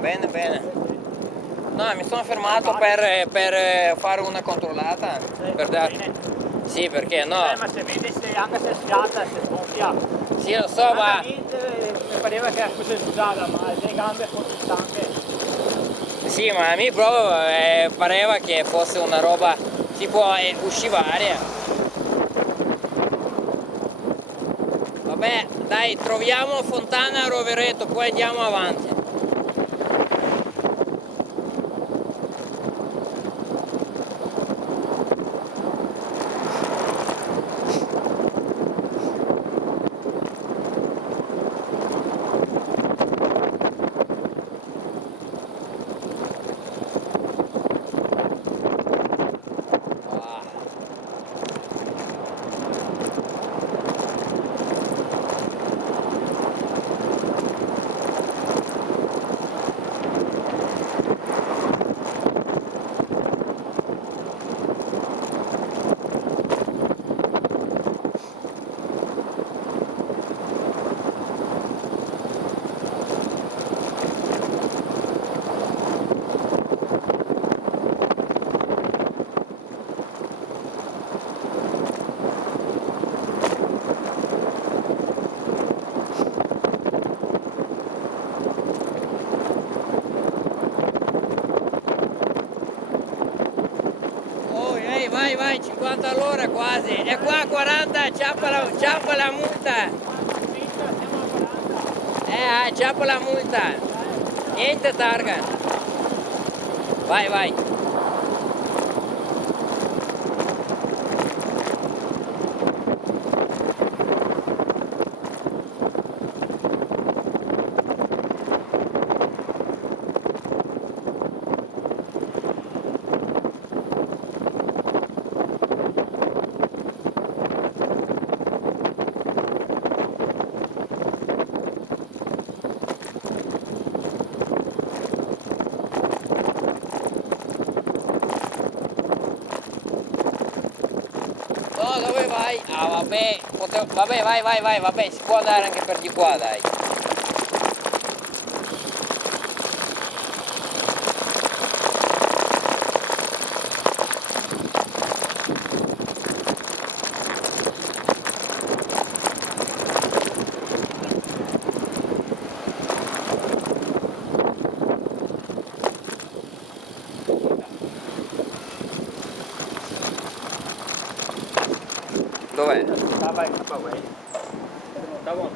Bene, bene. No, mi sono fermato per fare una controllata. Sì, Per dar... bene. Sì, perché no? Ma se vedi se anche se sfiata, se sgonfia. Sì, lo so, ma... A me mi pareva che fosse usata, ma le gambe fossero stanche. Sì, ma a me proprio pareva che fosse una roba tipo usciva aria. Vabbè, dai, troviamo Fontana Rovereto, poi andiamo avanti. Vai, vai, 50 all'ora quasi. E qua 40, ciappa la multa. Ciappa la multa. Niente targa. Vai, vai. No, dove vai? Ah, vabbè, vabbè, vai, vabbè, si può andare anche per di qua, dai. Dov'è? Stava in Stava un